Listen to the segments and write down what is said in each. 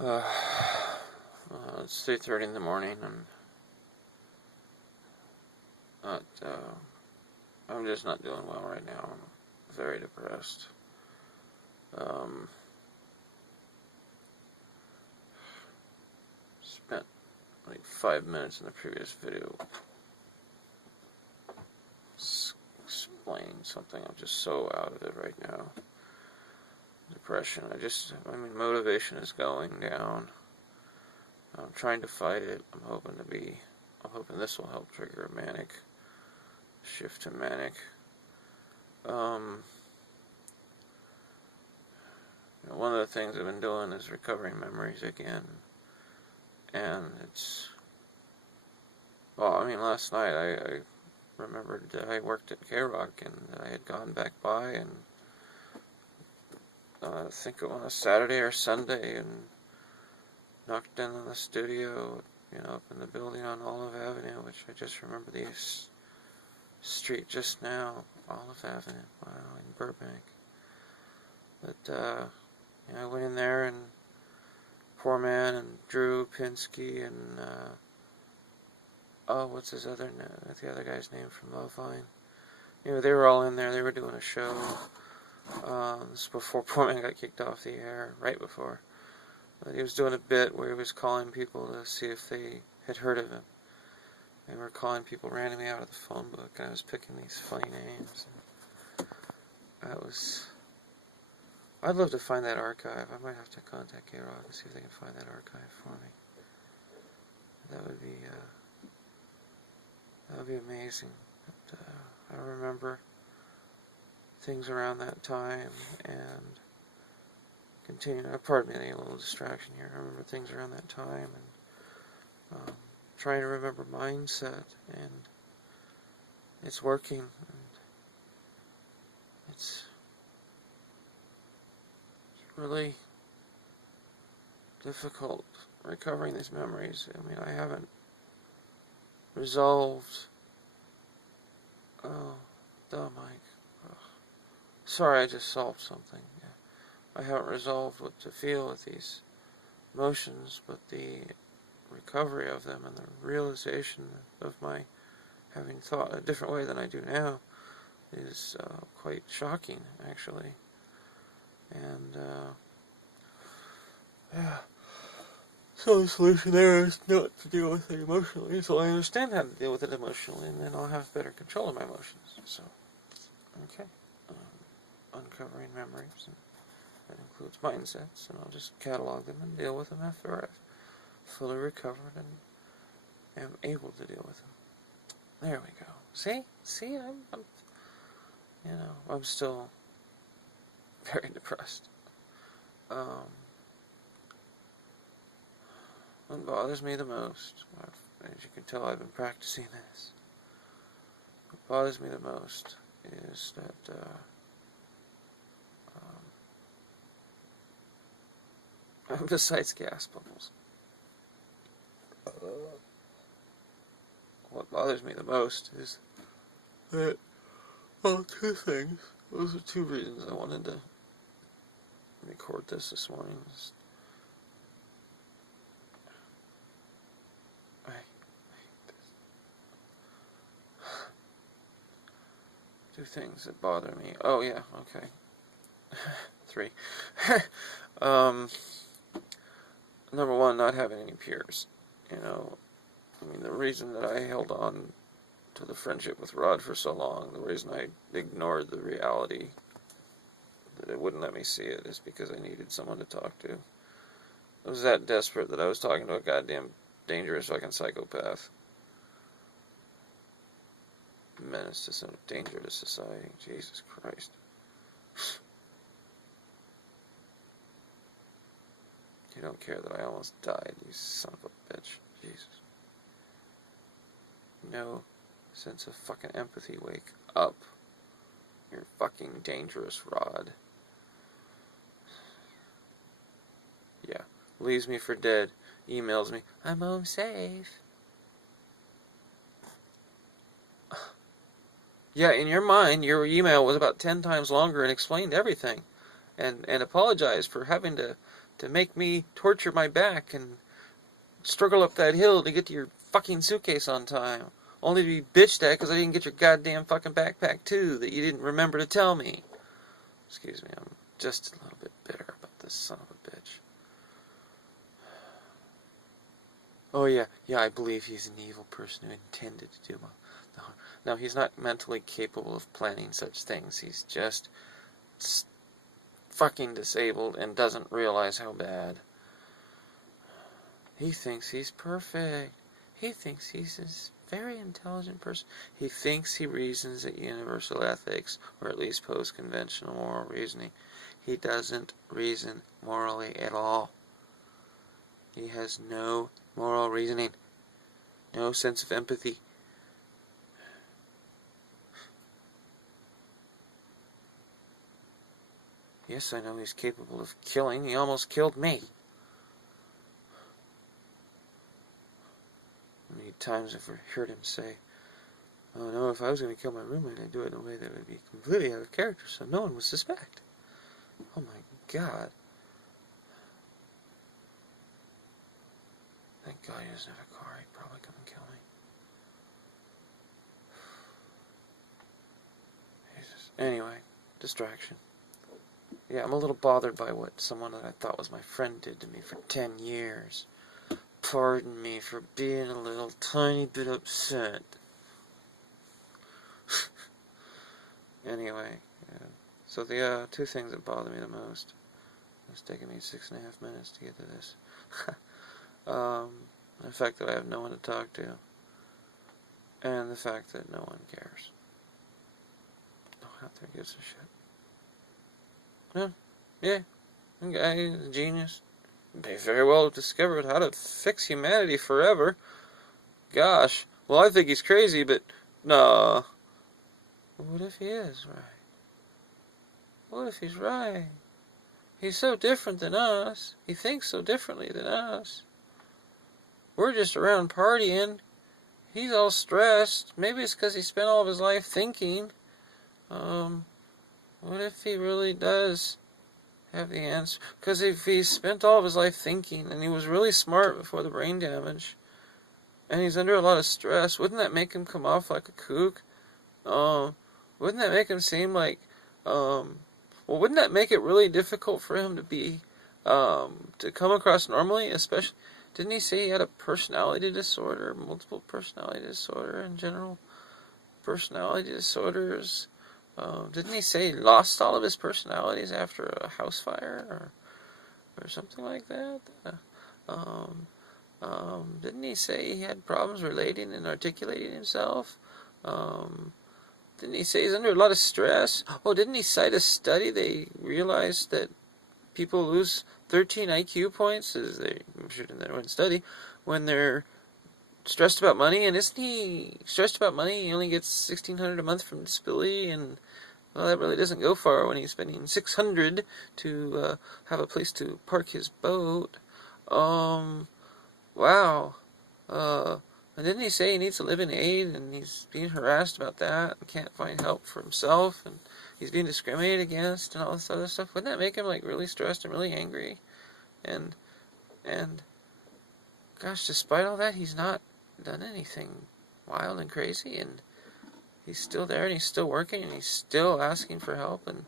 Uh, it's 3:30 in the morning, and I'm just not doing well right now. I'm very depressed. Um, Spent like 5 minutes in the previous video explaining something. I'm just so out of it right now. Depression. Motivation is going down. I'm trying to fight it. I'm hoping this will help trigger a manic shift to manic. One of the things I've been doing is recovering memories again, and last night I remembered that I worked at K-Rock, and I had gone back by, and I think on a Saturday or Sunday, and knocked in on the studio, up in the building on Olive Avenue, which I just remember the street just now, Olive Avenue, wow, in Burbank. But, I went in there, and Poor Man, and Drew Pinsky, and, what's the other guy's name from Lovine? They were all in there. They were doing a show. This was before Poor Man got kicked off the air, right before. But he was doing a bit where he was calling people to see if they had heard of him. They were calling people randomly out of the phone book, and I was picking these funny names. I'd love to find that archive. I might have to contact K-Rock and see if they can find that archive for me. That would be amazing. But, I remember things around that time, and pardon me, any little distraction here. I remember things around that time, and trying to remember mindset, and it's working, and it's really difficult recovering these memories. I haven't resolved. Oh, duh, Mike. Ugh. Sorry, I just solved something. I haven't resolved what to feel with these emotions, but the recovery of them and the realization of my having thought a different way than I do now is quite shocking, actually. And, yeah. So the solution there is not to deal with it emotionally, so I understand how to deal with it emotionally, and then I'll have better control of my emotions. So, okay. Uncovering memories, and that includes mindsets, and I'll just catalog them and deal with them after I've fully recovered and am able to deal with them. There we go. See, I'm still very depressed. What bothers me the most, as you can tell, I've been practicing this. What bothers me the most is that besides gas bubbles, what bothers me the most is that, two things. Those are two reasons I wanted to record this morning. I hate this. Two things that bother me. Oh, yeah, okay. 3. Number one, not having any peers. The reason that I held on to the friendship with Rod for so long, the reason I ignored the reality that it wouldn't let me see it, is because I needed someone to talk to. I was that desperate that I was talking to a goddamn dangerous fucking psychopath. Menace to some danger to society. Jesus Christ. You don't care that I almost died, you son of a bitch. Jesus. No sense of fucking empathy. Wake up. You're fucking dangerous, Rod. Yeah. Leaves me for dead. Emails me, I'm home safe. Yeah, in your mind, your email was about 10 times longer and explained everything. and apologize for having to make me torture my back and struggle up that hill to get to your fucking suitcase on time, only to be bitched at because I didn't get your goddamn fucking backpack too, that you didn't remember to tell me. Excuse me, I'm just a little bit bitter about this son of a bitch. Oh yeah, I believe he's an evil person who intended to do no. No, he's not mentally capable of planning such things. He's just fucking disabled and doesn't realize how bad. He thinks he's perfect. He thinks he's a very intelligent person. He thinks he reasons at universal ethics, or at least post-conventional moral reasoning. He doesn't reason morally at all. He has no moral reasoning, no sense of empathy. Yes, I know he's capable of killing. He almost killed me. How many times have I heard him say, oh no, if I was going to kill my roommate, I'd do it in a way that would be completely out of character so no one would suspect. Oh my God. Thank God he doesn't have a car. He'd probably come and kill me. Jesus. Anyway, distraction. Yeah, I'm a little bothered by what someone that I thought was my friend did to me for 10 years. Pardon me for being a little tiny bit upset. Anyway, yeah. So the two things that bother me the most, it's taken me 6.5 minutes to get to this. The fact that I have no one to talk to, and the fact that no one cares. No one out there gives a shit. Yeah, the guy is a genius. May very well have discovered how to fix humanity forever. Gosh, well I think he's crazy, but no. What if he is right? What if he's right? He's so different than us. He thinks so differently than us. We're just around partying. He's all stressed. Maybe it's because he spent all of his life thinking. What if he really does have the answer? Because if he spent all of his life thinking, and he was really smart before the brain damage, and he's under a lot of stress, wouldn't that make him come off like a kook? Wouldn't that make him seem like, wouldn't that make it really difficult for him to be, to come across normally, especially, didn't he say he had a personality disorder, multiple personality disorder in general? Personality disorders, didn't he say he lost all of his personalities after a house fire, or something like that? Didn't he say he had problems relating and articulating himself? Didn't he say he's under a lot of stress? Oh, didn't he cite a study? They realized that people lose 13 IQ points, as they should in their own study, when they're stressed about money. And isn't he stressed about money? He only gets $1,600 a month from disability, and well, that really doesn't go far when he's spending $600 to have a place to park his boat. Wow. And didn't he say he needs a living aid, and he's being harassed about that, and can't find help for himself, and he's being discriminated against, and all this other stuff? Wouldn't that make him, like, really stressed and really angry? And, gosh, despite all that, he's not done anything wild and crazy, and he's still there, and he's still working, and he's still asking for help, and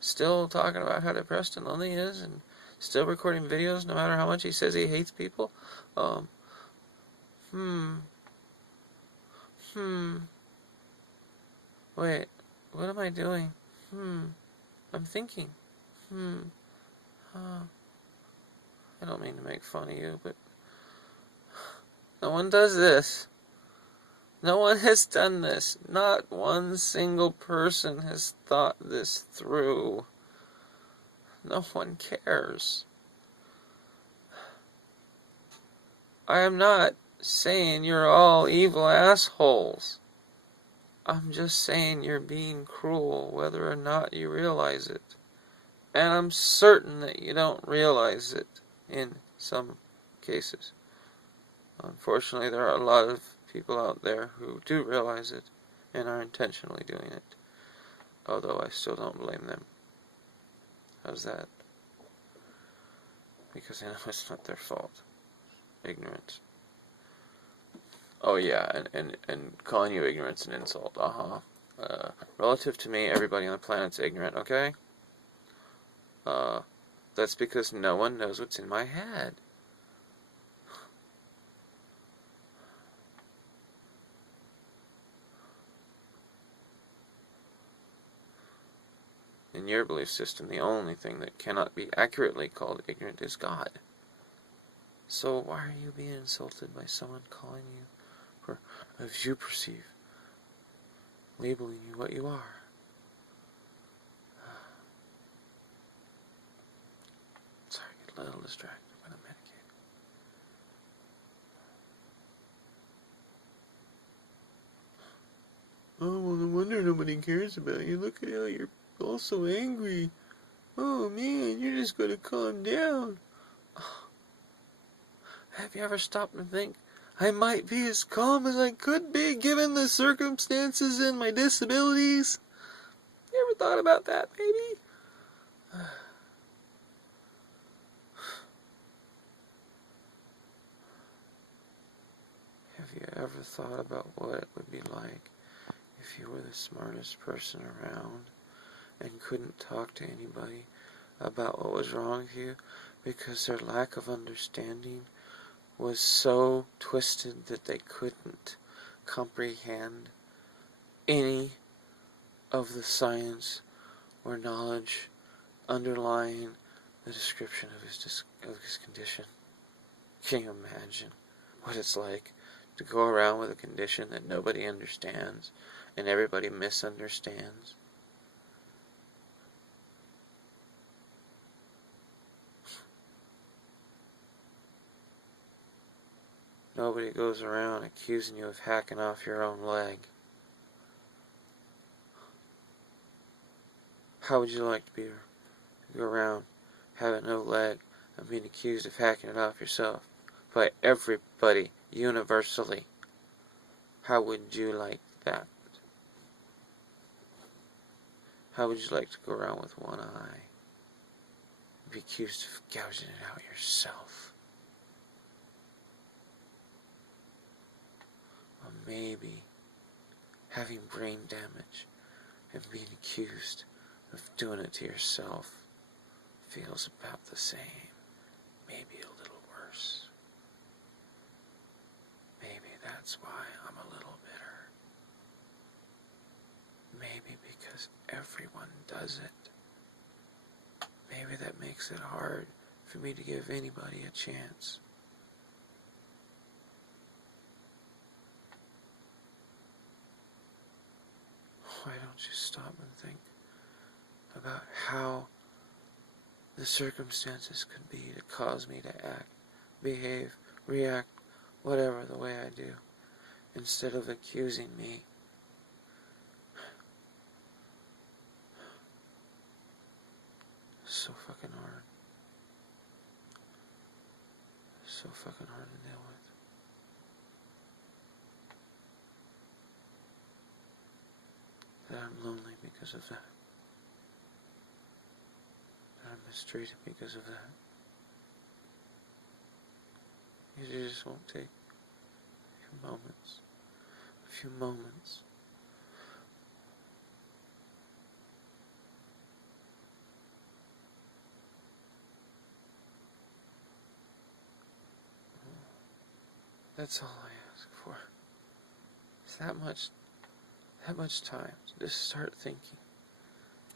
still talking about how depressed and lonely he is, and still recording videos no matter how much he says he hates people. Wait, what am I doing? I'm thinking. I don't mean to make fun of you, but no one does this. No one has done this. Not one single person has thought this through. No one cares. I am not saying you're all evil assholes. I'm just saying you're being cruel, whether or not you realize it. And I'm certain that you don't realize it in some cases. Unfortunately, there are a lot of people out there who do realize it and are intentionally doing it. Although I still don't blame them. How's that? Because I know it's not their fault. Ignorance. Oh yeah, and calling you ignorant's an insult. Relative to me, everybody on the planet's ignorant, okay? That's because no one knows what's in my head. In your belief system, the only thing that cannot be accurately called ignorant is God. So why are you being insulted by someone calling you, or as you perceive, labeling you what you are? Sorry, I get a little distracted when I'm medicated. Oh, well, no wonder nobody cares about you. Look at how you're all so angry. Oh, man, you're just going to calm down. Have you ever stopped and think, I might be as calm as I could be given the circumstances and my disabilities? You ever thought about that, baby? Have you ever thought about what it would be like if you were the smartest person around and couldn't talk to anybody about what was wrong with you because their lack of understanding was so twisted that they couldn't comprehend any of the science or knowledge underlying the description of his condition? Can you imagine what it's like to go around with a condition that nobody understands and everybody misunderstands? Nobody goes around accusing you of hacking off your own leg. How would you like to go around having no leg and being accused of hacking it off yourself by everybody universally? How would you like that? How would you like to go around with one eye and be accused of gouging it out yourself? Or maybe having brain damage and being accused of doing it to yourself feels about the same, maybe a little worse. Maybe that's why I'm a little bitter. Maybe because everyone does it. Maybe that makes it hard for me to give anybody a chance. Why don't you stop and think about how the circumstances could be to cause me to act, behave, react, whatever the way I do, instead of accusing me? It's so fucking hard. It's so fucking hard to deal with. That I'm lonely because of that. That I'm mistreated because of that. You just won't take a few moments. A few moments. That's all I ask for. It's that much time to just start thinking.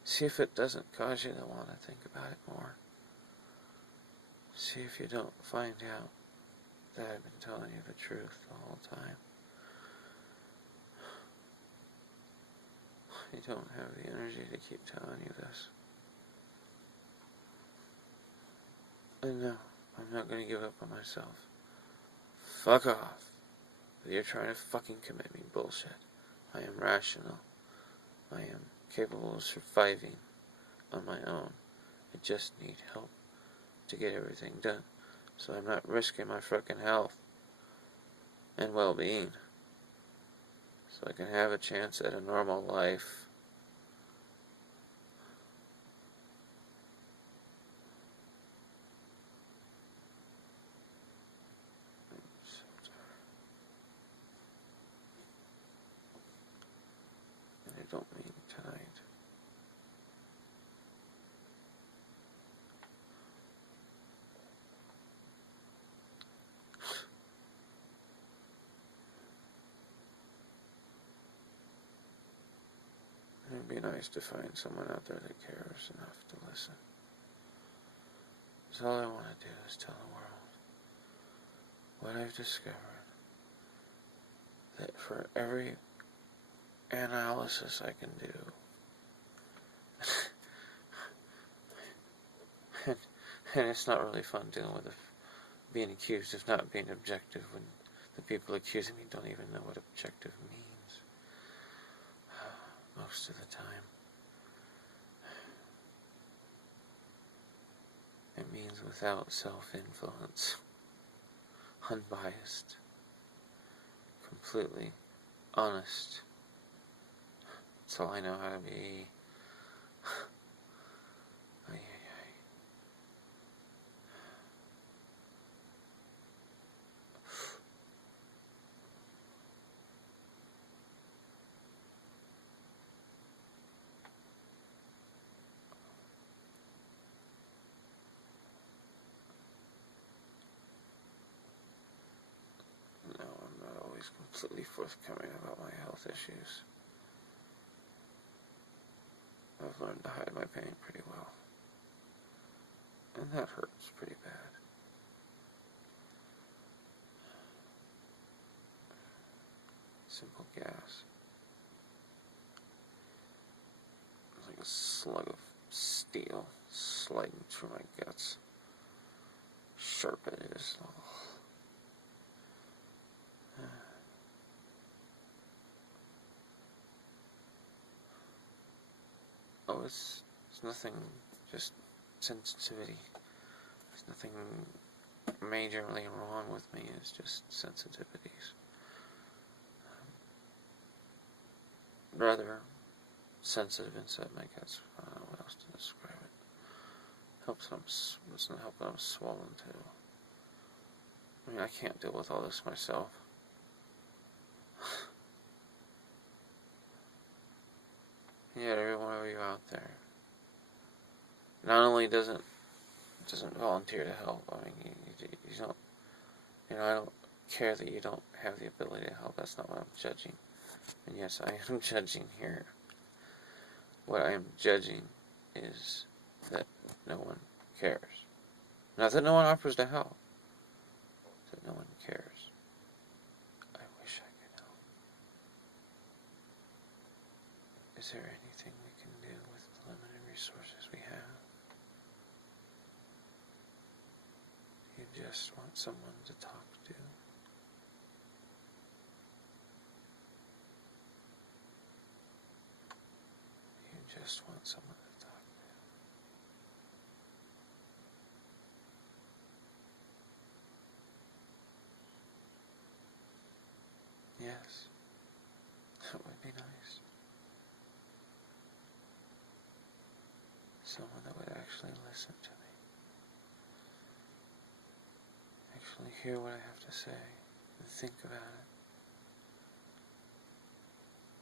See if it doesn't cause you to want to think about it more. See if you don't find out that I've been telling you the truth the whole time. You don't have the energy to keep telling you this. And no, I'm not going to give up on myself. Fuck off. You're trying to fucking commit me bullshit. I am rational. I am capable of surviving on my own. I just need help to get everything done. So I'm not risking my fucking health and well-being. So I can have a chance at a normal life. nice to find someone out there that cares enough to listen. So all I want to do is tell the world what I've discovered. That for every analysis I can do, and it's not really fun dealing with being accused of not being objective when the people accusing me don't even know what objective means most of the time. It means without self-influence, unbiased, completely honest. That's all I know how to be. No, I'm not always completely forthcoming about my health issues. I've learned to hide my pain pretty well. And that hurts pretty bad. Simple gas. It's like a slug of steel sliding through my guts. Sharp it is. Oh, it's nothing, just sensitivity. There's nothing majorly wrong with me, it's just sensitivities. Rather sensitive inside my guts. I don't know what else to describe it. Doesn't help that I'm swollen too. I mean, I can't deal with all this myself. And yet every one of you out there not only doesn't volunteer to help, I mean, you don't, I don't care that you don't have the ability to help. That's not what I'm judging. And yes, I am judging here. What I am judging is that no one cares. Not that no one offers to help. That no one cares. I wish I could help. Is there anything we can do with the limited resources we have? You just want someone to talk to. You just want someone to talk to. Yes, that would be nice. Someone that would actually listen to me. Actually hear what I have to say and think about it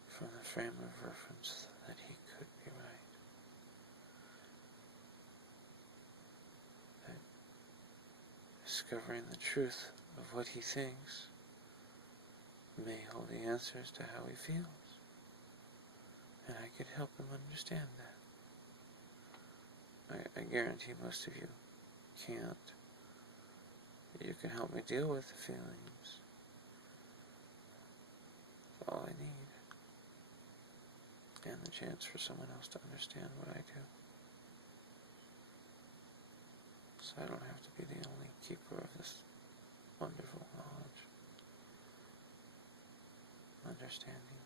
from the frame of reference that he could be right. That discovering the truth of what he thinks may hold the answers to how he feels. And I could help him understand that. I guarantee most of you can't. You can help me deal with the feelings. That's all I need. And the chance for someone else to understand what I do. So I don't have to be the only keeper of this wonderful knowledge, understanding.